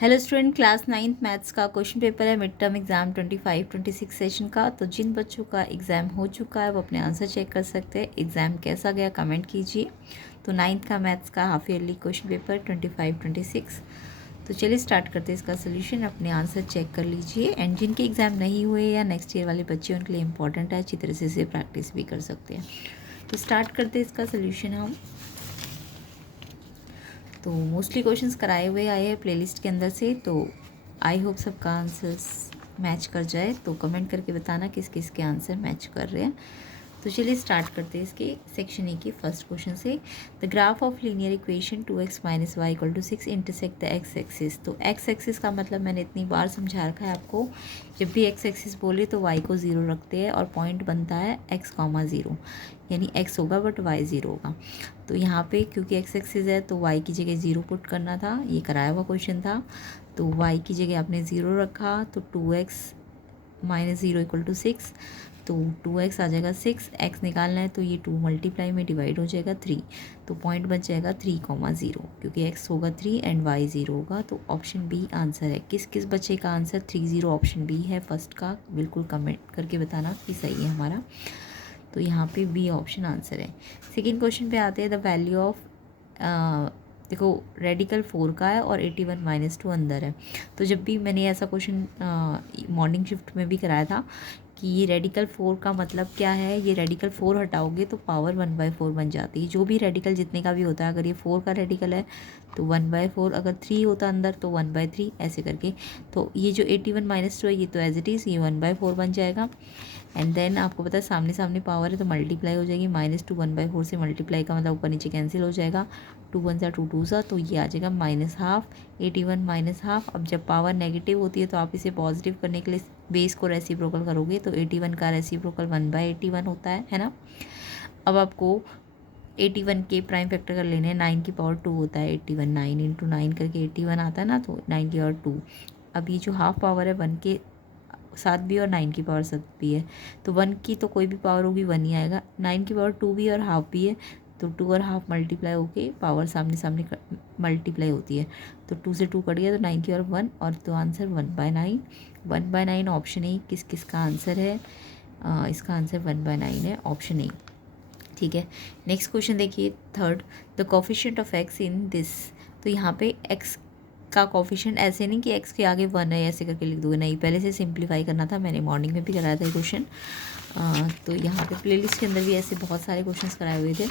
Hello student, class 9th maths का question paper है mid term exam 25-26 session का। तो जिन बच्चों का एग्ज़ाम हो चुका है वो अपने आंसर चेक कर सकते हैं। एग्ज़ाम कैसा गया कमेंट कीजिए। तो 9th का मैथ्स का हाफ ईयरली क्वेश्चन पेपर 25-26। तो चलिए स्टार्ट करते हैं इसका सोल्यूशन। अपने आंसर चेक कर लीजिए एंड जिनके एग्ज़ाम नहीं हुए या नेक्स्ट ईयर वाले बच्चे उनके लिए इंपॉर्टेंट है, अच्छी तरह से इसे प्रैक्टिस भी कर सकते हैं। तो स्टार्ट करते हैं इसका सोल्यूशन हम। तो मोस्टली क्वेश्चंस कराए हुए आए हैं प्लेलिस्ट के अंदर से, तो आई होप सबका आंसर्स मैच कर जाए। तो कमेंट करके बताना किस किस के आंसर मैच कर रहे हैं। तो चलिए स्टार्ट करते हैं इसके सेक्शन ए के फर्स्ट क्वेश्चन से। The graph of linear equation 2x - y = 6 intersect the x axis. तो एक्स एक्सिस का मतलब मैंने इतनी बार समझा रखा है आपको, जब भी एक्स एक्सिस बोले तो y को 0 रखते हैं और पॉइंट बनता है x, 0, यानी x होगा बट y 0 होगा। तो यहाँ पे क्योंकि एक्स एक्सिस है तो y की जगह 0 पुट करना था, ये कराया हुआ क्वेश्चन था। तो y की जगह आपने 0 रखा तो 2x - 0 = 6। तो 2x आ जाएगा 6, x निकालना है तो ये 2 मल्टीप्लाई में डिवाइड हो जाएगा 3। तो पॉइंट बच जाएगा 3, 0 क्योंकि x होगा 3 एंड y 0 होगा। तो ऑप्शन बी आंसर है। किस किस बच्चे का आंसर 30 ऑप्शन बी है फर्स्ट का, बिल्कुल कमेंट करके बताना कि सही है हमारा। तो यहाँ पे बी ऑप्शन आंसर है। सेकेंड क्वेश्चन पे आते हैं। द वैल्यू ऑफ देखो रेडिकल 4 का है और 81 - 2 अंदर है। तो जब भी मैंने ऐसा क्वेश्चन मॉर्निंग शिफ्ट में भी कराया था कि ये रेडिकल 4 का मतलब क्या है, ये रेडिकल 4 हटाओगे तो पावर 1/4 बन जाती है। जो भी रेडिकल जितने का भी होता है, अगर ये 4 का रेडिकल है तो 1/4, अगर 3 होता अंदर तो 1/3, ऐसे करके। तो ये जो 81 - 2 है ये तो एज इट इज़ ये 1/4 बन जाएगा। एंड देन आपको पता है सामने सामने पावर है तो मल्टीप्लाई हो जाएगी। -2 1/4 से मल्टीप्लाई का मतलब ऊपर नीचे कैंसिल हो जाएगा। 2 1 सा 2 2 सा, तो ये आ जाएगा -½ 81 -½ अब जब पावर नेगेटिव होती है तो आप इसे पॉजिटिव करने के लिए बेस को रेसिप्रोकल करोगे तो 81 का रेसिप्रोकल 1/81 होता है ना। अब आपको 81 के प्राइम फैक्टर कर लेने हैं। 9 की पावर 2 होता है 81, 9 × 9 करके 81 आता है ना, तो 9 की पावर 2। अब ये जो हाफ पावर है 1 के साथ भी और 9 की पावर 7 भी है, तो 1 की तो कोई भी पावर होगी 1 ही आएगा। 9 की पावर 2 भी और हाफ भी है, तो 2 और हाफ मल्टीप्लाई होके पावर सामने सामने मल्टीप्लाई होती है। तो 2 से 2 कट गया तो 9 की और 1, और तो आंसर 1/9। 1/9 ऑप्शन ए किस किस का आंसर है। इसका आंसर 1/9 है, ऑप्शन ए। ठीक है, नेक्स्ट क्वेश्चन देखिए third. The coefficient of x in this. तो यहाँ पे एक्स का कोफिशिएंट ऐसे नहीं कि एक्स के आगे 1 है ऐसे करके लिख दोगे, नहीं, पहले से सिंप्लीफाई करना था। मैंने मॉर्निंग में भी कराया था ये क्वेश्चन। तो यहाँ पे प्लेलिस्ट के अंदर भी ऐसे बहुत सारे क्वेश्चंस कराए हुए थे।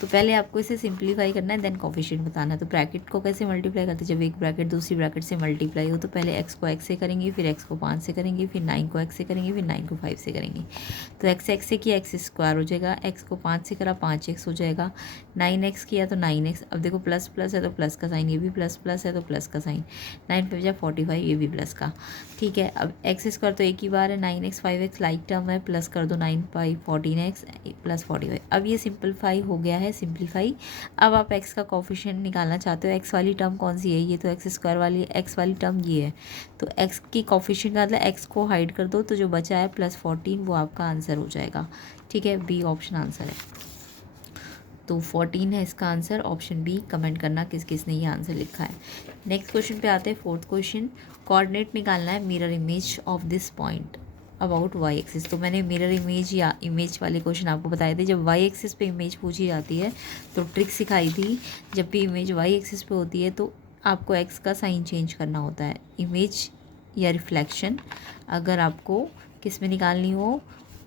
तो पहले आपको इसे सिंप्लीफाई करना है, देन कोफिशिएंट बताना है। तो ब्रैकेट को कैसे मल्टीप्लाई करते हैं, जब एक ब्रैकेट दूसरी ब्रैकेट से मल्टीप्लाई हो तो पहले एक्स को एक्स से करेंगे, फिर एक्स को 5 से करेंगे, फिर 9 को एक्स से करेंगे, फिर 9 को 5 से करेंगे। तो एक्स से किया एक्स स्क्वायर हो जाएगा, एक्स को 5 से करा 5x हो जाएगा, 9x किया तो 9x। अब देखो प्लस प्लस है तो प्लस का साइन, ये भी प्लस प्लस है तो प्लस का साइन। 9 5 45, ये भी प्लस का। ठीक है, अब एक्स स्क्वायर तो एक ही बार है, 9x 5x लाइक टर्म है, प्लस कर दो 9 5 14x प्लस 45। अब ये सिंपलीफाई हो गया है, सिंपलीफाई। अब आप एक्स का कोफिशिएंट निकालना चाहते हो। एक्स वाली टर्म कौन सी है, ये तो एक्स स्क्वायर वाली है, एक्स वाली टर्म ये है। तो एक्स की कोफिशिएंट का मतलब एक्स को हाइड कर दो, तो जो बचा है +14 वो आपका आंसर हो जाएगा। ठीक है, बी ऑप्शन आंसर है। तो 14 है इसका आंसर, ऑप्शन बी। कमेंट करना किस किस ने ये आंसर लिखा है। नेक्स्ट क्वेश्चन पे आते हैं, फोर्थ क्वेश्चन। कोऑर्डिनेट निकालना है mirror image of this point about Y axis. तो मैंने मिरर इमेज या इमेज वाले क्वेश्चन आपको बताए थे। जब वाई एक्सिस पे इमेज पूछी जाती है तो ट्रिक सिखाई थी, जब भी इमेज वाई एक्सिस पे होती है तो आपको एक्स का साइन चेंज करना होता है। इमेज या रिफ्लेक्शन अगर आपको किस में निकालनी हो,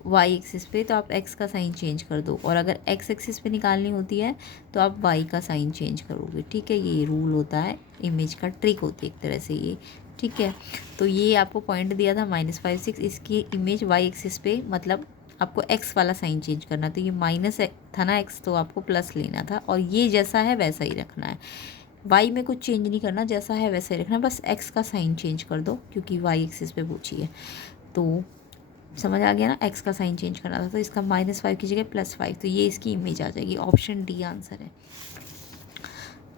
वाई एक्सिस पे, तो आप एक्स का साइन चेंज कर दो, और अगर एक्स एक्सिस पे निकालनी होती है तो आप वाई का साइन चेंज करोगे। ठीक है, ये रूल होता है, इमेज का ट्रिक होती है एक तरह से ये। ठीक है, तो ये आपको पॉइंट दिया था -5 6, इसकी इमेज वाई एक्सिस पे, मतलब आपको एक्स वाला साइन चेंज करना। तो ये माइनस था ना एक्स, तो आपको प्लस लेना था, और ये जैसा है वैसा ही रखना है। वाई में कुछ चेंज नहीं करना, जैसा है वैसा ही रखना, बस एक्स का साइन चेंज कर दो क्योंकि वाई एक्सिस पे पूछी है। तो समझ आ गया ना, एक्स का साइन चेंज करना था, तो इसका -5 की जगह +5, तो ये इसकी इमेज आ जाएगी। ऑप्शन डी आंसर है।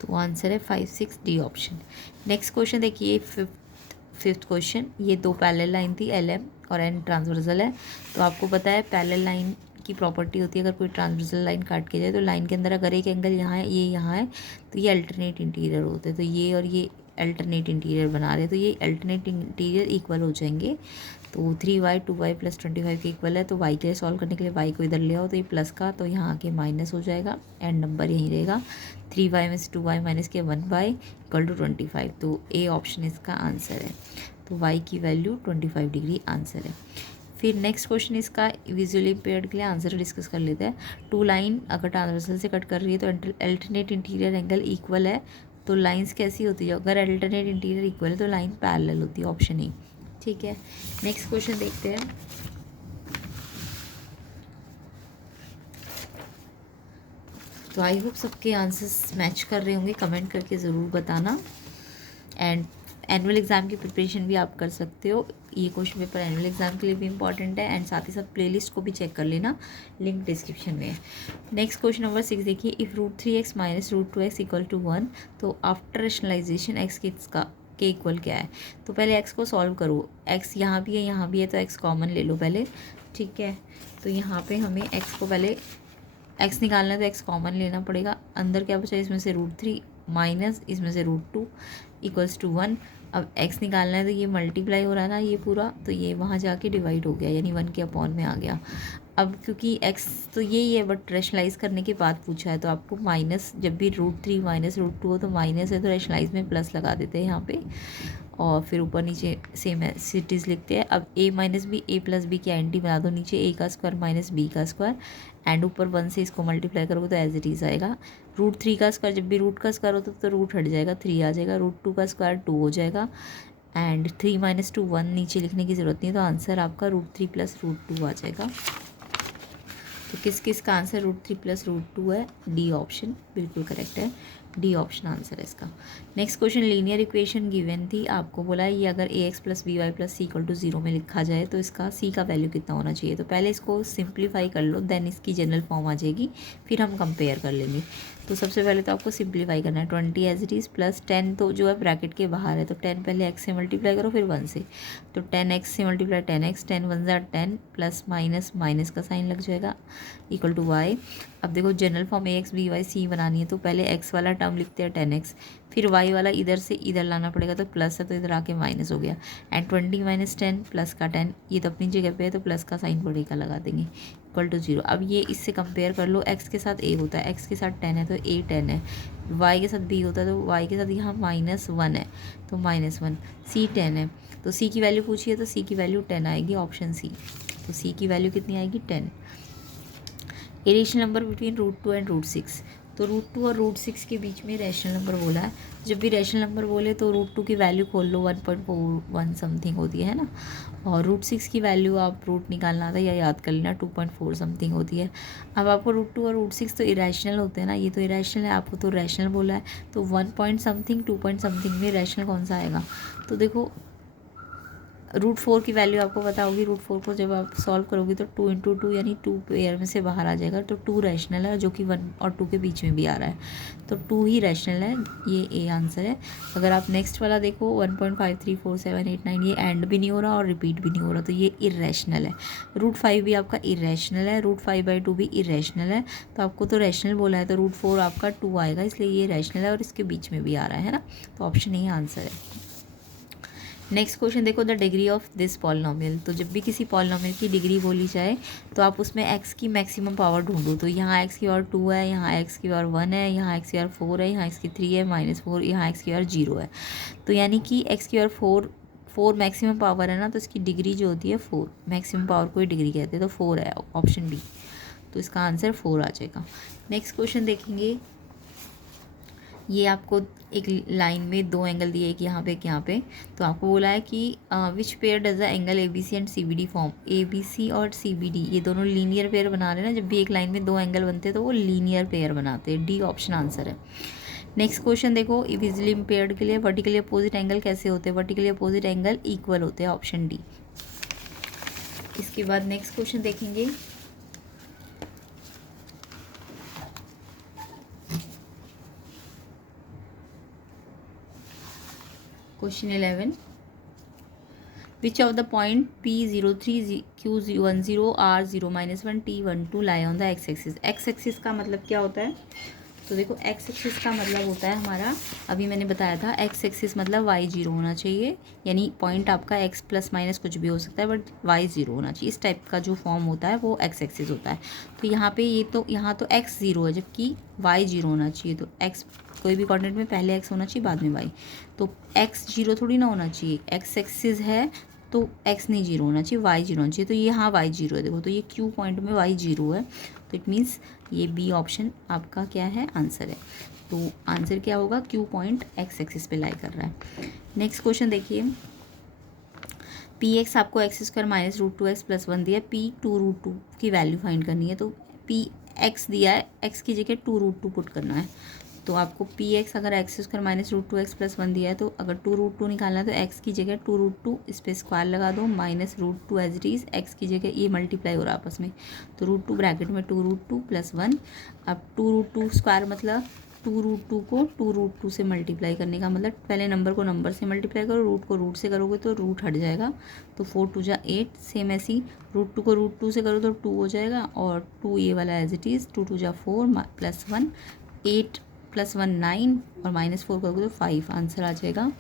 तो आंसर है 5 6 डी ऑप्शन। नेक्स्ट क्वेश्चन देखिए, फिफ्थ क्वेश्चन। ये दो पैरेलल लाइन थी, LM और N ट्रांसवर्सल है। तो आपको पता है पैरेलल लाइन की प्रॉपर्टी होती है, अगर कोई ट्रांसवर्सल लाइन काट के जाए तो लाइन के अंदर अगर एक एंगल यहाँ है, ये यहाँ है, तो ये अल्टरनेट इंटीरियर होते हैं। तो ये और ये अल्टरनेट इंटीरियर बना रहे हैं, तो ये अल्टरनेट इंटीरियर इक्वल हो जाएंगे। तो 3y 2y + 25 के इक्वल है। तो y के लिए सॉल्व करने के लिए y को इधर ले आओ, तो ये प्लस का, तो यहाँ आके माइनस हो जाएगा, एंड नंबर यहीं रहेगा। 3y में से 2y माइनस किया 1y = 25। तो ए ऑप्शन इसका आंसर है। तो y की वैल्यू 25 डिग्री आंसर है। फिर नेक्स्ट क्वेश्चन इसका विजुअली इम्पेयर्ड के लिए आंसर डिस्कस कर लेते हैं। 2 लाइन अगर ट्रांसवर्सल से कट कर रही है तो अल्टरनेट इंटीरियर एंगल इक्वल है। तो लाइंस कैसी होती है, अगर अल्टरनेट इंटीरियर इक्वल है तो लाइन पैरेलल होती है, ऑप्शन ए। ठीक है, नेक्स्ट क्वेश्चन देखते हैं। तो आई होप सबके आंसर्स मैच कर रहे होंगे, कमेंट करके ज़रूर बताना। एंड एनुअल एग्ज़ाम की प्रिपरेशन भी आप कर सकते हो, ये क्वेश्चन पेपर एनुअल एग्ज़ाम के लिए भी इंपॉर्टेंट है। एंड साथ ही साथ प्लेलिस्ट को भी चेक कर लेना, लिंक डिस्क्रिप्शन में है। नेक्स्ट क्वेश्चन नंबर 6 देखिए, इफ़ √3x - √2x = 1, तो आफ्टर रेशनलाइजेशन x किसका के इक्वल क्या है। तो पहले x को सॉल्व करो, x यहाँ भी है यहाँ भी है, तो x कॉमन ले लो पहले। ठीक है, तो यहाँ पे हमें x को पहले x निकालना है, तो x कॉमन लेना पड़ेगा। अंदर क्या बचा, इसमें से √3 माइनस इसमें से √2 = 1। अब x निकालना है, तो ये मल्टीप्लाई हो रहा है ना ये पूरा, तो ये वहाँ जाके डिवाइड हो गया, यानी 1 के अपॉन में आ गया। अब क्योंकि x तो यही है, बट रेशनलाइज करने के बाद पूछा है, तो आपको माइनस, जब भी √3 माइनस √2 हो तो माइनस है, तो रेशनलाइज में प्लस लगा देते हैं यहाँ पे, और फिर ऊपर नीचे सेम सिटीज़ लिखते हैं। अब a - b a + b की एंटी बना दो, नीचे a² - b का एंड ऊपर 1 से इसको मल्टीप्लाई करोगे तो एज इट इज़ आएगा। √3 का स्क्वायर, जब भी रूट का स्क्वायर होता है तो रूट हट जाएगा, 3 आ जाएगा। √2 का स्क्वायर 2 हो जाएगा, एंड 3 - 2 1, नीचे लिखने की ज़रूरत नहीं है, तो आंसर आपका √3 + √2 आ जाएगा। तो किस किस का आंसर √3 + √2 है, डी ऑप्शन बिल्कुल करेक्ट है, डी ऑप्शन आंसर है इसका। Next question, linear equation given थी, आपको बोला है ये अगर ax + by + c = 0 में लिखा जाए तो इसका c का वैल्यू कितना होना चाहिए। तो पहले इसको सिंप्लीफाई कर लो, देन इसकी जनरल फॉर्म आ जाएगी, फिर हम कंपेयर कर लेंगे। तो सबसे पहले तो आपको सिंप्लीफाई करना है, 20 एज इट इज़ प्लस 10 तो जो है ब्रैकेट के बाहर है, तो 10 पहले x से मल्टीप्लाई करो फिर 1 से, तो 10x से multiply 10x, 10 1 = 10 plus minus minus का साइन लग जाएगा = y। अब देखो general form ax by c बनानी है, तो पहले x वाला टर्म लिखते हैं 10x, फिर y वाला इधर से इधर लाना पड़ेगा, तो प्लस है तो इधर आके माइनस हो गया, एंड 20 - 10 प्लस का 10, ये तो अपनी जगह पे है तो प्लस का साइन बढ़ेगा लगा देंगे = 0। अब ये इससे कंपेयर कर लो, x के साथ a होता है, x के साथ 10 है तो a 10 है, y के साथ b होता है तो y के साथ यहाँ -1 है तो -1, c 10 है, तो c की वैल्यू पूछी है तो c की वैल्यू 10 आएगी, ऑप्शन सी। तो c की वैल्यू कितनी आएगी 10। इरेशनल नंबर बिटवीन √2 एंड √6, तो √2 और √6 के बीच में रैशनल नंबर बोला है। जब भी रैशनल नंबर बोले तो √2 की वैल्यू खोल लो, 1.41 समथिंग होती है ना, और √6 की वैल्यू आप रूट निकालना था या याद कर लेना, 2.4 समथिंग होती है। अब आपको √2 और √6 तो इरेशनल होते हैं ना, ये तो इरेशनल है, आपको तो रैशनल बोला है, तो 1 पॉइंट समथिंग 2 पॉइंट समथिंग में रैशनल कौन सा आएगा। तो देखो √4 की वैल्यू आपको पता होगी, √4 को जब आप सॉल्व करोगे तो 2 × 2 यानी 2 पेयर में से बाहर आ जाएगा, तो 2 रैशनल है, जो कि 1 और 2 के बीच में भी आ रहा है, तो 2 ही रैशनल है, ये ए आंसर है। अगर आप नेक्स्ट वाला देखो 1.534789, ये एंड भी नहीं हो रहा और रिपीट भी नहीं हो रहा, तो ये इरेशनल है। √5 भी आपका इरेशनल है, √5/2 भी इरेशनल है, तो आपको तो रैशनल बोला है, तो √4 आपका 2 आएगा, इसलिए ये रैशनल है और इसके बीच में भी आ रहा है ना, तो ऑप्शन ए आंसर है। नेक्स्ट क्वेश्चन देखो, the degree of this polynomial, तो जब भी किसी पॉलिनोमियल की डिग्री बोली जाए तो आप उसमें x की मैक्सिमम पावर ढूंढो, तो यहाँ x की पावर 2 है, यहाँ x की पावर 1 है, यहाँ x की पावर 4 है, यहाँ x की 3 है -4, यहाँ x की पावर 0 है, तो यानी कि x की पावर 4 मैक्सिमम पावर है ना, तो इसकी डिग्री जो होती है 4, मैक्सिमम पावर को ही डिग्री कहते हैं, तो 4 है, ऑप्शन बी, तो इसका आंसर 4 आ जाएगा। नेक्स्ट क्वेश्चन देखेंगे, ये आपको एक लाइन में 2 एंगल दिए, एक यहाँ पे एक यहाँ पे, तो आपको बोला है कि which pair does the angle ABC and CBD form, ABC और CBD ये दोनों लीनियर पेयर बना रहे हैं ना, जब भी एक लाइन में 2 एंगल बनते हैं तो वो लीनियर पेयर बनाते हैं, डी ऑप्शन आंसर है। नेक्स्ट क्वेश्चन देखो, विजुअली इम्पेयर्ड के लिए वर्टिकली अपोजिट एंगल कैसे होते हैं, वर्टिकली अपोजिट एंगल इक्वल होते हैं, ऑप्शन डी। इसके बाद नेक्स्ट क्वेश्चन देखेंगे, question 11, which of the point P03 Q10 R0 -1 T12 lie on the x axis. X axis का मतलब क्या होता है? तो देखो एक्स एक्सिस का मतलब होता है हमारा, अभी मैंने बताया था, एक्स एक्सिस मतलब वाई जीरो होना चाहिए, यानी पॉइंट आपका एक्स प्लस माइनस कुछ भी हो सकता है बट वाई जीरो होना चाहिए। इस टाइप का जो फॉर्म होता है वो एक्स एक्सिस होता है। तो यहाँ पे ये तो यहाँ तो एक्स जीरो है जबकि वाई जीरो होना चाहिए। तो एक्स कोई भी कोऑर्डिनेट में पहले एक्स होना चाहिए बाद में वाई, तो एक्स जीरो थोड़ी ना होना चाहिए। एक्स एक्सिस है तो एक्स नहीं जीरो होना चाहिए, वाई जीरो होना चाहिए। तो ये हाँ वाई जीरो है, देखो तो ये क्यू पॉइंट में वाई जीरो है, तो इट मीन्स ये बी ऑप्शन आपका क्या है, आंसर है। तो आंसर क्या होगा, क्यू पॉइंट एक्स एक्सिस पे लाई कर रहा है। नेक्स्ट क्वेश्चन देखिए, पी एक्स आपको X square minus root two X plus one दिया है, पी टू रूट टू की वैल्यू फाइंड करनी है। तो पी एक्स दिया है, एक्स की जगह टू रूट टू पुट करना है। तो आपको पी एक्स अगर X square minus root two X plus one दिया है, तो अगर टू रूट टू निकालना है तो एक्स की जगह टू रूट टू इस पर स्क्वायर लगा दो, minus root two as it is, X की जगह ये मल्टीप्लाई हो रहा है आपस में, तो रूट टू ब्रैकेट में two root two plus one. अब टू रूट टू स्क्वायर मतलब टू रूट टू को टू रूट टू से मल्टीप्लाई करने का मतलब पहले नंबर को नंबर से मल्टीप्लाई करो, रूट को रूट से करोगे तो रूट हट जाएगा, तो फोर टू जा एट। सेम ऐसी रूट टू को रूट टू से करो तो टू हो जाएगा, और टू ये वाला as it is, two two जा four plus one eight plus one nine, और माइनस फोर करोगे तो फाइव, आंसर आ जाएगा।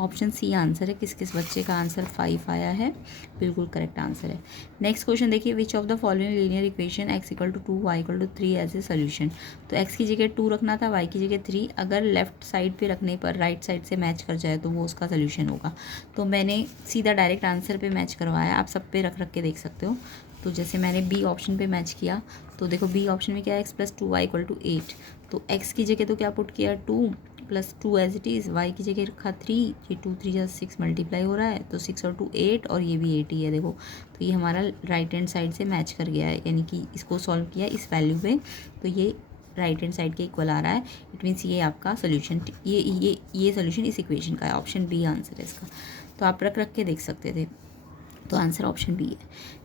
ऑप्शन सी आंसर है। किस किस बच्चे का आंसर 5 आया है, बिल्कुल करेक्ट आंसर है। नेक्स्ट क्वेश्चन देखिए, which of the following linear equation x equal to 2 y equal to 3 as a solution. तो x की जगह 2 रखना था, y की जगह 3, अगर लेफ्ट साइड पे रखने पर राइट साइड से मैच कर जाए तो वो उसका सोल्यूशन होगा। तो मैंने सीधा डायरेक्ट आंसर पे मैच करवाया, आप सब पे रख रख के देख सकते हो। तो जैसे मैंने बी ऑप्शन पे मैच किया, तो देखो बी ऑप्शन में क्या है, x plus two Y equal to 8, तो x की जगह तो क्या पुट किया 2 plus two as it is, Y की जगह रखा 3, ये 2 3 जा 6 मल्टीप्लाई हो रहा है, तो 6 और 2 8, और ये भी 8 ही है देखो। तो ये हमारा राइट हैंड साइड से मैच कर गया है, यानी कि इसको सॉल्व किया इस वैल्यू पे, तो ये राइट हैंड साइड के इक्वल आ रहा है। इट मीन्स ये आपका सोल्यूशन, ये सोल्यूशन इस इक्वेशन का है, ऑप्शन बी आंसर है इसका। तो आप रख रख के देख सकते थे, तो आंसर ऑप्शन बी है।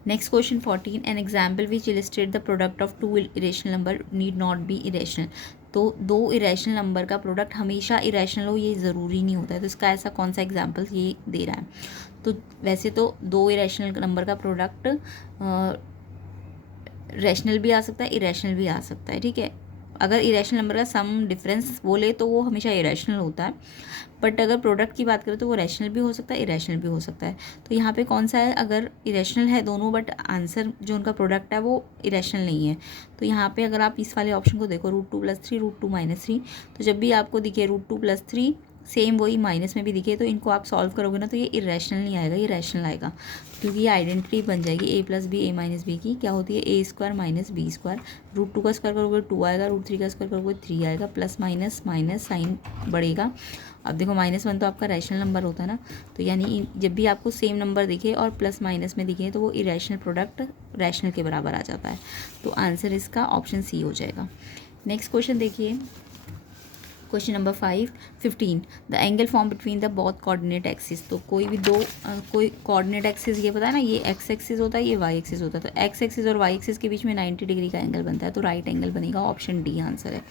Next question 14, an example which illustrate the product of two irrational number need not be irrational. तो दो इरेशनल नंबर का प्रोडक्ट हमेशा इरेशनल हो ये ज़रूरी नहीं होता है, तो इसका ऐसा कौन सा एग्जाम्पल ये दे रहा है। तो वैसे तो दो इरेशनल नंबर का प्रोडक्ट रैशनल भी आ सकता है, इरेशनल भी आ सकता है, ठीक है। अगर इरेशनल नंबर का सम डिफरेंस बोले तो वो हमेशा इरेशनल होता है, बट अगर प्रोडक्ट की बात करें तो वो रैशनल भी हो सकता है, इरेशनल भी हो सकता है। तो यहाँ पे कौन सा है, अगर इरेशनल है दोनों बट आंसर जो उनका प्रोडक्ट है वो इरेशनल नहीं है, तो यहाँ पे अगर आप इस वाले ऑप्शन को देखो, root two plus three root two minus three, तो जब भी आपको दिखे root two plus three same वही माइनस में भी दिखे, तो इनको आप सॉल्व करोगे ना तो ये इरेशनल नहीं आएगा, ये रैशनल आएगा, क्योंकि ये आइडेंटिटी बन जाएगी A plus B A minus B की, क्या होती है A square minus B square. Root two का स्क्वायर करोगे 2 आएगा, रूट थ्री का स्क्वायर करोगे 3 आएगा, प्लस माइनस माइनस साइन बढ़ेगा। अब देखो -1 तो आपका रैशनल नंबर होता है ना, तो यानी जब भी आपको सेम नंबर दिखे और प्लस माइनस में दिखे तो वो इरेशनल प्रोडक्ट रैशनल के बराबर आ जाता है, तो आंसर इसका ऑप्शन सी हो जाएगा। नेक्स्ट क्वेश्चन देखिए, question number 15, the angle form between the both coordinate axis. तो कोई भी दो कोई कोऑर्डिनेट एक्सिस, ये पता है ना, ये एक्स एक्सिस होता है, ये वाई एक्सिस होता है, तो एक्स एक्सिस और वाई एक्सिस के बीच में 90 डिग्री का एंगल बनता है, तो राइट एंगल बनेगा, ऑप्शन डी आंसर है।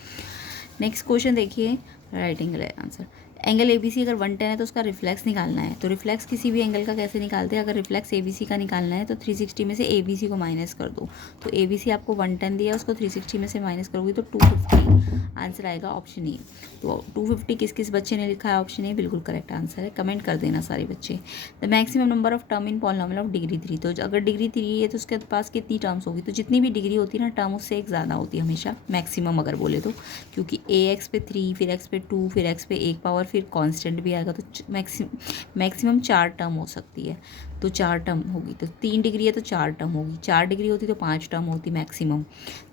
नेक्स्ट क्वेश्चन देखिए, राइट एंगल है answer. Angle A B C अगर 110 है तो उसका रिफ्लेक्स निकालना है, तो रिफ्लेक्स किसी भी एंगल का कैसे निकालते हैं, अगर रिफ्लेक्स ए बी सी का निकालना है तो 360 में से ए बी सी को माइनस कर दो, तो ए बी सी आपको 110 दिया, उसको 360 में से माइनस करोगे तो 250, आंसर आएगा ऑप्शन ए। तो 250 किस किस बच्चे ने लिखा है, ऑप्शन ए बिल्कुल करेक्ट आंसर है, कमेंट कर देना सारे बच्चे। The maximum number of term in polynomial of degree 3, तो अगर डिग्री 3 है तो उसके पास कितनी टर्म्स होगी, तो जितनी भी डिग्री होती है ना टर्म उससे एक ज़्यादा होती है हमेशा, मैक्सिमम अगर बोले तो, क्योंकि ए एक्स पे 3, फिर एक्स पे 2, फिर एक्स पे 1 पावर, फिर कॉन्स्टेंट भी आएगा, तो मैक्सिमम 4 टर्म हो सकती है, तो 4 टर्म होगी, तो 3 डिग्री है तो 4 टर्म होगी, 4 डिग्री होती तो 5 टर्म होती मैक्सिमम,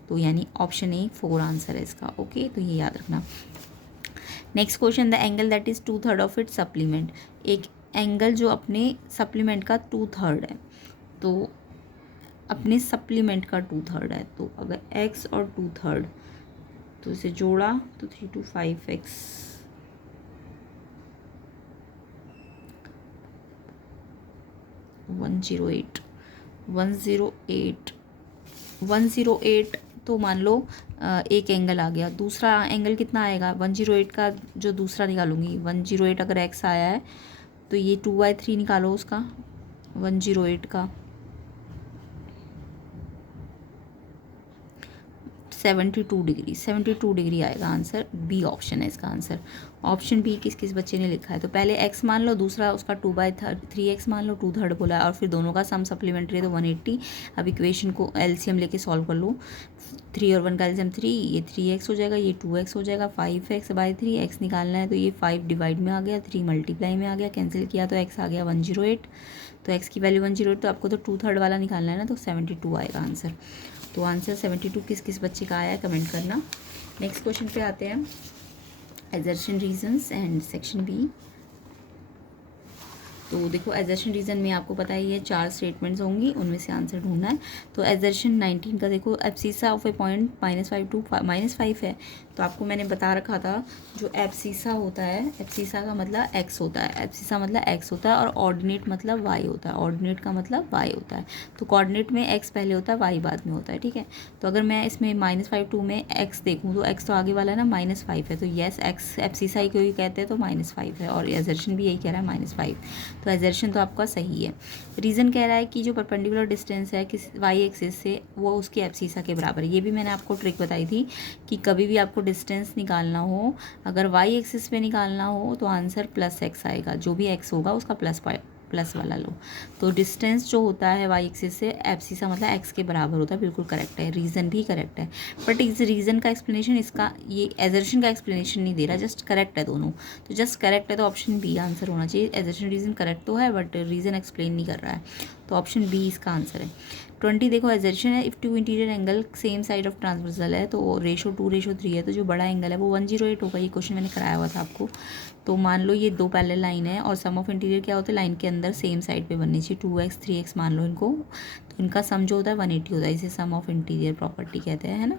तो यानी ऑप्शन ए 4 आंसर है इसका। ओके, तो ये याद रखना। Next question, the angle that is 2/3 of it supplement. एक एंगल जो अपने सप्लीमेंट का 2/3 है, तो अपने सप्लीमेंट का 2/3 है, तो अगर x और 2/3 तो इसे जोड़ा तो 3 to 5x 108 तो मान लो एक एंगल आ गया, दूसरा एंगल कितना आएगा 108 का, जो दूसरा निकालूंगी 108 अगर x आया है तो ये 2/3 निकालो उसका, 108 का 72 डिग्री आएगा आंसर। बी ऑप्शन है इसका आंसर। ऑप्शन बी किस किस बच्चे ने लिखा है? तो पहले x मान लो, दूसरा उसका 2/3 मान लो, 2/3 बोला है, और फिर दोनों का सम सप्लीमेंट्री है तो 180। अब इक्वेशन को एलसीएम लेके सॉल्व कर लो। 3 और 1 का एलसीएम 3, ये 3x हो जाएगा, ये 2x हो जाएगा। 5x/3 x निकालना है तो ये 5 डिवाइड में आ गया, 3 मल्टीप्लाई में आ गया, कैंसिल किया तो x आ गया 108। तो x की वैल्यू 108, तो आपको तो 2/3 वाला निकालना है ना, तो 72 आएगा आंसर। तो आंसर 72 किस किस बच्चे का आया है कमेंट करना। नेक्स्ट क्वेश्चन पे आते हैं, assertion reasons and section B. तो देखो एजर्शन रीज़न में आपको पता ही है 4 स्टेटमेंट्स होंगी, उनमें से आंसर ढूंढना है। तो एजर्शन 19 का देखो, abscissa of A point -5 to -5 है। तो आपको मैंने बता रखा था जो एब्सिसा होता है, एब्सिसा का मतलब x होता है, एब्सिसा मतलब x होता है, और ऑर्डिनेट मतलब y होता है, ऑर्डिनेट का मतलब y होता है। तो कोऑर्डिनेट में x पहले होता है, y बाद में होता है, ठीक है। तो अगर मैं इसमें -5 2 में x देखूँ तो x तो आगे वाला है ना, -5 है, तो येस x एब्सिसा ही क्यों कहते हैं, तो -5 है, और एजर्शन भी यही कह रहा है -5। तो एजर्शन तो आपका सही है। रीज़न कह रहा है कि जो परपेंडिकुलर डिस्टेंस है किस वाई एक्सिस से, वो उसकी एब्सिसा के बराबर है। ये भी मैंने आपको ट्रिक बताई थी कि कभी भी आपको डिस्टेंस निकालना हो, अगर वाई एक्सिस पे निकालना हो तो आंसर +x आएगा, जो भी x होगा उसका प्लस वाला लो। तो डिस्टेंस जो होता है वाई एक्सिस से, एब्सिसा मतलब x के बराबर होता है, बिल्कुल करेक्ट है। रीज़न भी करेक्ट है, बट इस रीज़न का एक्सप्लेनेशन, इसका ये एजर्शन का एक्सप्लेनेशन नहीं दे रहा, जस्ट करेक्ट है दोनों। तो जस्ट करेक्ट है तो ऑप्शन बी आंसर होना चाहिए। एजर्शन रीज़न करेक्ट तो है बट रीज़न एक्सप्लेन नहीं कर रहा है, तो ऑप्शन बी इसका आंसर है। 20 देखो एजर्शन है, if 2 interior angle same side of transversal है तो रेशो 2:3 है, तो जो बड़ा एंगल है वो 108 होगा। ये क्वेश्चन मैंने कराया हुआ था आपको। तो मान लो ये 2 पैरेलल लाइन है और सम ऑफ इंटीरियर क्या होता है, लाइन के अंदर सेम साइड पे बननी चाहिए। 2x 3x मान लो इनको, तो इनका सम जो होता है 180 होता है, इसे सम ऑफ इंटीरियर प्रॉपर्टी कहते हैं, है ना।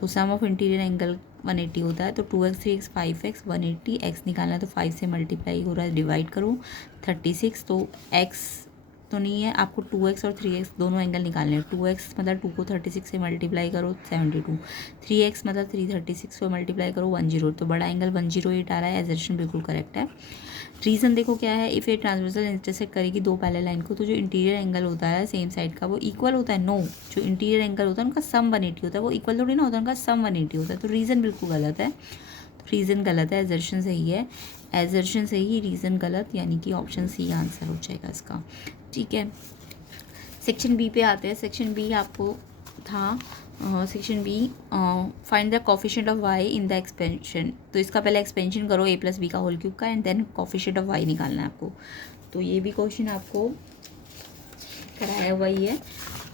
तो सम ऑफ इंटीरियर एंगल 180 होता है, तो 2x 3x 5x 180, x निकालना है तो 5 से मल्टीप्लाई हो रहा है, डिवाइड करो 36। तो x तो नहीं है, आपको 2x और 3x दोनों एंगल निकालने हैं। 2x मतलब 2 को 36 से मल्टीप्लाई करो 72, 3x मतलब 336 को मल्टीप्लाई करो 10, तो बड़ा एंगल 108 आ रहा है। एजर्शन बिल्कुल करेक्ट है। रीज़न देखो क्या है, इफ़ ए ट्रांसवर्सल इंटरसेक्ट करेगी 2 पैरेलल लाइन को, तो जो इंटीरियर एंगल होता है सेम साइड का वो इक्वल होता है। नो, जो इंटीरियर एंगल होता है उनका सम 180 होता है, वो इक्वल थोड़ी ना होता है, उनका सम 180 होता है। तो रीज़न बिल्कुल गलत है, तो रीज़न गलत है, एजर्शन सही है। एजर्शन सही, रीज़न गलत, यानी कि ऑप्शन सी आंसर हो जाएगा इसका, ठीक है। सेक्शन बी पे आते हैं। सेक्शन बी आपको था, section B find the coefficient of Y in the expansion. तो इसका पहले एक्सपेंशन करो a + b का होल क्यूब का, and then coefficient of Y निकालना है आपको। तो ये भी क्वेश्चन आपको कराया हुआ ही है।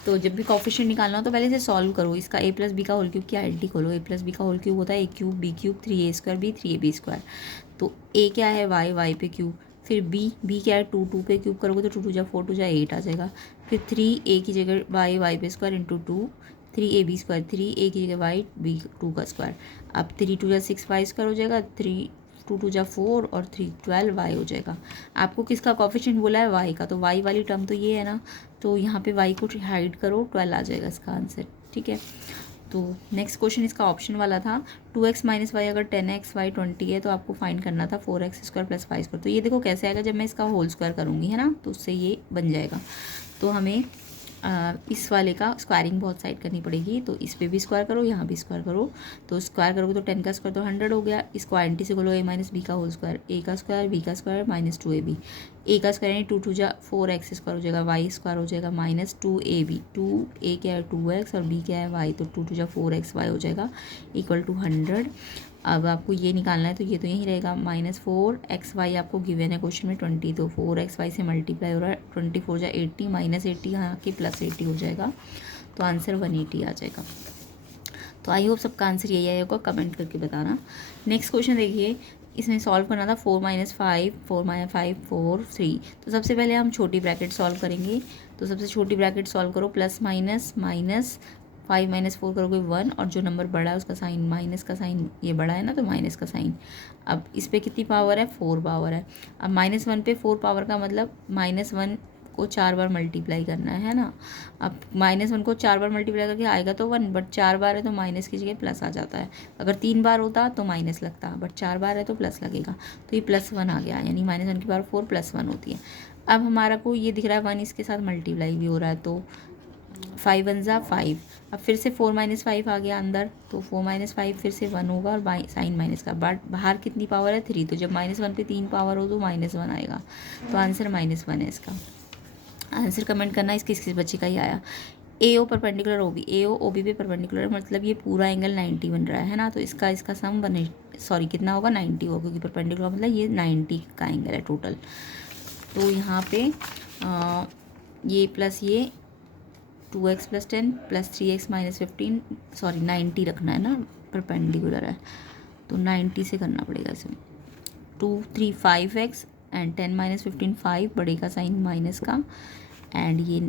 तो जब भी कोफिशिएंट निकालना हो तो पहले इसे सॉल्व करो। इसका a + b का होल क्यूब की आइडेंटिटी खोलो। a + b का होल क्यूब होता है a³ b³ 3a² b 3ab²। तो a क्या है, y पे क्यूब, फिर b क्या है 2 पे क्यूब करोगे तो 2 2 4 2 8 आ जाएगा। फिर 3a की जगह y पे स्क्वायर इंटू 2, 3ab², 3a की जगह y b 2 का स्क्वायर। अब 3 2 6 y स्क्वायर हो जाएगा, 3 2 2 4 और 3 12 y हो जाएगा। आपको किसका कोफिशिएंट बोला है, y का, तो y वाली टर्म तो ये है ना, तो यहाँ पे y को हाइड करो, 12 आ जाएगा इसका आंसर, ठीक है। तो नेक्स्ट क्वेश्चन इसका ऑप्शन वाला था, 2x - y अगर 10x y 20 है तो आपको फाइंड करना था 4x² + 5²। तो ये देखो कैसे आएगा, जब मैं इसका होल स्क्वायर करूँगी, है ना, तो उससे ये बन जाएगा। तो हमें इस वाले का स्क्वायरिंग बहुत साइड करनी पड़ेगी, तो इस पे भी स्क्वायर करो, यहाँ भी स्क्वायर करो। तो स्क्वायर करोगे तो 10 का स्क्वायर तो 100 हो गया। इसको आइडेंटिटी से बोलो a - b का होल स्क्वायर, a का स्क्वायर b का स्क्वायर -2ab, a का स्क्वायर यानी 2 2 4x स्क्वायर हो जाएगा, y स्क्वायर हो जाएगा -2ab, 2a क्या है 2x और b क्या है y, तो 2 2 4xy हो जाएगा = 100। अब आपको ये निकालना है तो ये तो यहीं रहेगा, -4xy आपको गिवन है क्वेश्चन में 20, तो 4xy से मल्टीप्लाई हो रहा है, 24 × 80 -80 यहाँ के +80 हो जाएगा, तो आंसर 180 आ जाएगा। तो आई होप सबका आंसर यही आया होगा, कमेंट करके बताना। नेक्स्ट क्वेश्चन देखिए, इसमें सॉल्व करना था 4 - 5 4 - 5 4 3। तो सबसे पहले हम छोटी ब्रैकेट सॉल्व करेंगे। तो सबसे छोटी ब्रैकेट सॉल्व करो, प्लस माइनस माइनस 5 - 4 करोगे 1, और जो नंबर बड़ा है उसका साइन माइनस का साइन, ये बड़ा है ना तो माइनस का साइन। अब इस पर कितनी पावर है, 4 पावर है। अब -1 पे 4 पावर का मतलब -1 को 4 बार मल्टीप्लाई करना है ना। अब -1 को 4 बार मल्टीप्लाई करके आएगा तो 1, बट 4 बार है तो माइनस की जगह प्लस आ जाता है। अगर 3 बार होता तो माइनस लगता, बट 4 बार है तो प्लस लगेगा। तो ये +1 आ गया, यानी -1 की पावर 4 +1 होती है। अब हमारा को ये दिख रहा है 1 इसके साथ मल्टीप्लाई भी हो रहा है, तो 5 1 ज़ा 5। अब फिर से 4 - 5 आ गया अंदर, तो 4 - 5 फिर से 1 होगा और साइन माइनस का, बट बाहर कितनी पावर है 3, तो जब -1 पे 3 पावर हो तो -1 आएगा। तो आंसर -1 है इसका। आंसर कमेंट करना, इसके किस बच्चे का ही आया। AO perpendicular OB, AO OB पे परपेंडिकुलर, मतलब ये पूरा एंगल 90 बन रहा है ना। तो इसका सम कितना होगा 90 होगा, क्योंकि परपेंडिकुलर मतलब ये 90 का एंगल है टोटल। तो यहाँ पे ये प्लस ये 2x + 10 + 3x - 15, 90 रखना है ना, परपेंडिकुलर है तो 90 से करना पड़ेगा इसमें। 2 3 5x एंड 10 - 15 5 बढ़ेगा साइन माइनस का, एंड ये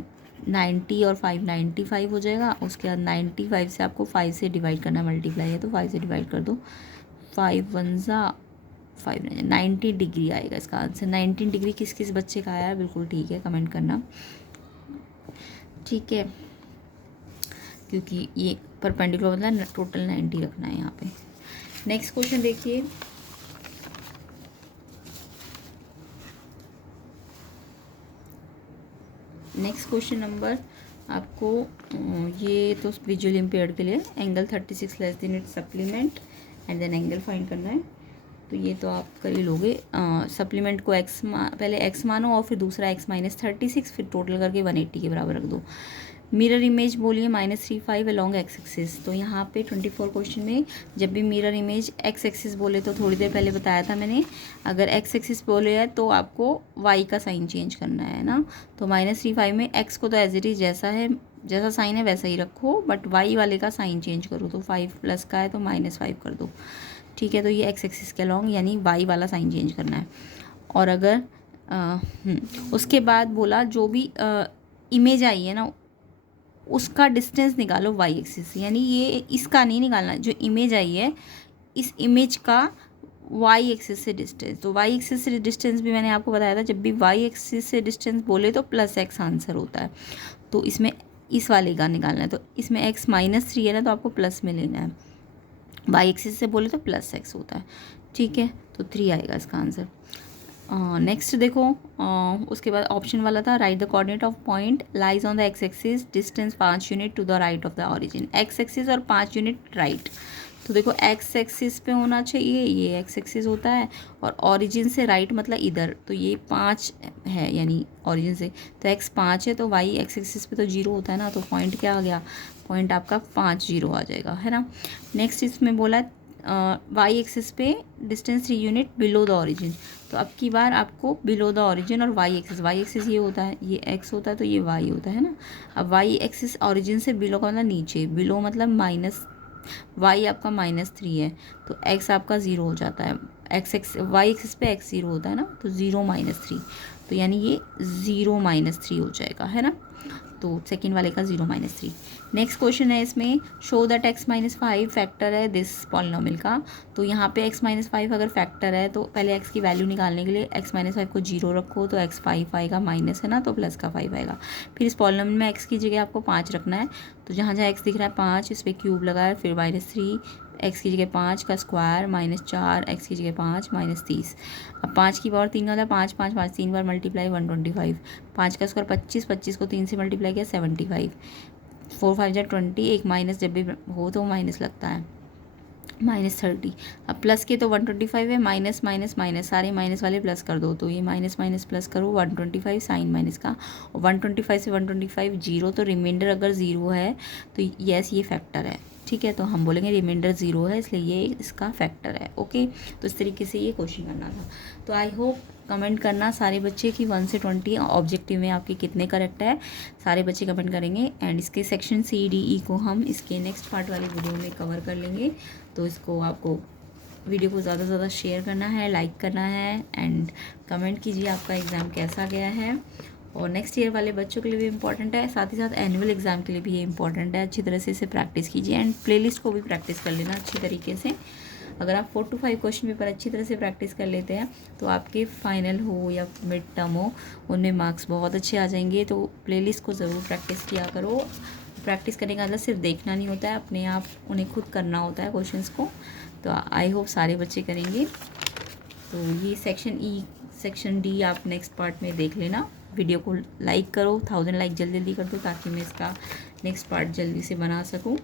90 और 5 95 हो जाएगा। उसके बाद 95 से आपको 5 से डिवाइड करना है, मल्टीप्लाई है तो 5 से डिवाइड कर दो। 5 1 ज़ा 5 90 डिग्री आएगा इसका आंसर। 19 डिग्री किस किस बच्चे का आया है, बिल्कुल ठीक है, कमेंट करना, ठीक है, क्योंकि ये परपेंडिकुलर मतलब टोटल 90 रखना है यहाँ पे। नेक्स्ट क्वेश्चन देखिए, नेक्स्ट क्वेश्चन नंबर आपको ये तो विजुअली इम्पेयर्ड के लिए angle 36 less than it supplement and then angle find करना है। तो ये तो आप कर ही लोगे। सप्लीमेंट को पहले x मानो और फिर दूसरा x - 36, फिर टोटल करके 180 के बराबर रख दो। मिरर इमेज बोलिए -3 5 अलॉन्ग x एक्सिस। तो यहाँ पे 24 क्वेश्चन में जब भी मिरर इमेज x एक्सिस बोले तो थोड़ी देर पहले बताया था मैंने, अगर x एक्सिस बोले है तो आपको y का साइन चेंज करना है ना। तो -3 5 में x को तो एज इट इज जैसा साइन है वैसा ही रखो, बट y वाले का साइन चेंज करो। तो 5 प्लस का है तो -5 कर दो, ठीक है। तो ये x एक्सिस के अलॉन्ग यानी y वाला साइन चेंज करना है। और अगर उसके बाद बोला जो भी इमेज आई है ना उसका डिस्टेंस निकालो y एक्सिस, यानी ये इसका नहीं निकालना, जो इमेज आई है इस इमेज का y एक्सिस से डिस्टेंस। तो y एक्सिस से डिस्टेंस भी मैंने आपको बताया था, जब भी y एक्सिस से डिस्टेंस बोले तो +x आंसर होता है। तो इसमें इस वाले का निकालना है, तो इसमें x -3 है ना, तो आपको प्लस में लेना है। y एक्सिस से बोले तो +x होता है, ठीक है। तो 3 आएगा इसका आंसर। नेक्स्ट देखो, उसके बाद ऑप्शन वाला था right the coordinate of point lies on the x axis, distance 5 unit to the right of the origin. x axis और 5 यूनिट राइट। तो देखो x एक्सिस पे होना चाहिए, ये x एक्सिस होता है, और ऑरिजिन से राइट मतलब इधर, तो ये 5 है यानी ऑरिजिन से, तो x 5 है तो y x एक्सिस पे तो 0 होता है ना, तो पॉइंट क्या आ गया, पॉइंट आपका 5 0 आ जाएगा, है ना। नेक्स्ट इसमें बोला y एक्सिस पे distance 3 unit below the origin. तो अब की बार आपको बिलो द ऑरिजिन और y एक्सिस ये होता है, ये x होता है तो ये y होता है ना। अब y एक्सिस ऑरिजिन से बिलो का मतलब नीचे, बिलो मतलब y आपका -3 है तो x आपका 0 हो जाता है। y एक्सिस पे x 0 होता है ना, तो 0 - 3, तो यानी ये 0 - 3 हो जाएगा, है ना। तो सेकंड वाले का 0 - 3। नेक्स्ट क्वेश्चन है इसमें, शो दैट x - 5 फैक्टर है दिस पॉलिनोमियल का। तो यहाँ पे x - 5 अगर फैक्टर है तो पहले x की वैल्यू निकालने के लिए x - 5 को 0 रखो तो x 5 आएगा, माइनस है ना तो प्लस का 5 आएगा। फिर इस पॉलिनोमियल में x की जगह आपको 5 रखना है, तो जहाँ जहाँ x दिख रहा है 5 इस पर क्यूब लगाए, फिर -3 x की जगह 5 का स्क्वायर, -4 x की जगह 5 -30। अब 5 की पावर 3 का था, 5 5 5 3 बार मल्टीप्लाई 125, 5 का स्क्वायर 25, 25 को 3 से मल्टीप्लाई किया 75, 4 5 20, एक माइनस जब भी हो तो माइनस लगता है, -30। अब प्लस के तो 125 है, माइनस माइनस माइनस सारे माइनस वाले प्लस कर दो, तो ये माइनस माइनस प्लस करो 125 साइन माइनस का, और 125 से 125 0, तो रिमाइंडर अगर 0 है तो यस ये फैक्टर है, ठीक है। तो हम बोलेंगे रिमाइंडर 0 है इसलिए ये इसका फैक्टर है, ओके। तो इस तरीके से ये क्वेश्चन करना था। तो आई होप कमेंट करना सारे बच्चे कि 1 से 20 ऑब्जेक्टिव में आपके कितने करेक्ट है, सारे बच्चे कमेंट करेंगे। एंड इसके सेक्शन CDE को हम इसके नेक्स्ट पार्ट वाली वीडियो में कवर कर लेंगे। तो इसको आपको वीडियो को ज़्यादा से ज़्यादा शेयर करना है, लाइक करना है, एंड कमेंट कीजिए आपका एग्ज़ाम कैसा गया है। और नेक्स्ट ईयर वाले बच्चों के लिए भी इम्पॉर्टेंट है, साथ ही साथ एनुअल एग्ज़ाम के लिए भी ये इम्पॉर्टेंट है। अच्छी तरह से इसे प्रैक्टिस कीजिए एंड प्लेलिस्ट को भी प्रैक्टिस कर लेना अच्छी तरीके से। अगर आप 4 to 5 क्वेश्चन पेपर अच्छी तरह से प्रैक्टिस कर लेते हैं तो आपके फाइनल हो या मिड टर्म हो उनमें मार्क्स बहुत अच्छे आ जाएंगे। तो प्लेलिस्ट को ज़रूर प्रैक्टिस किया करो। प्रैक्टिस करने का मतलब सिर्फ देखना नहीं होता है, अपने आप उन्हें खुद करना होता है क्वेश्चंस को। तो आई होप सारे बच्चे करेंगे। तो ये सेक्शन ई, सेक्शन डी आप नेक्स्ट पार्ट में देख लेना। वीडियो को लाइक करो, 1000 लाइक जल्दी जल्दी कर दो ताकि मैं इसका नेक्स्ट पार्ट जल्दी से बना सकूं।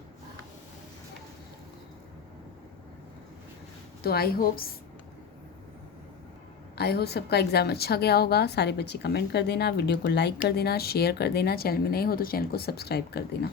तो आई होप सबका एग्ज़ाम अच्छा गया होगा। सारे बच्चे कमेंट कर देना, वीडियो को लाइक कर देना, शेयर कर देना। चैनल में नए हो तो चैनल को सब्सक्राइब कर देना।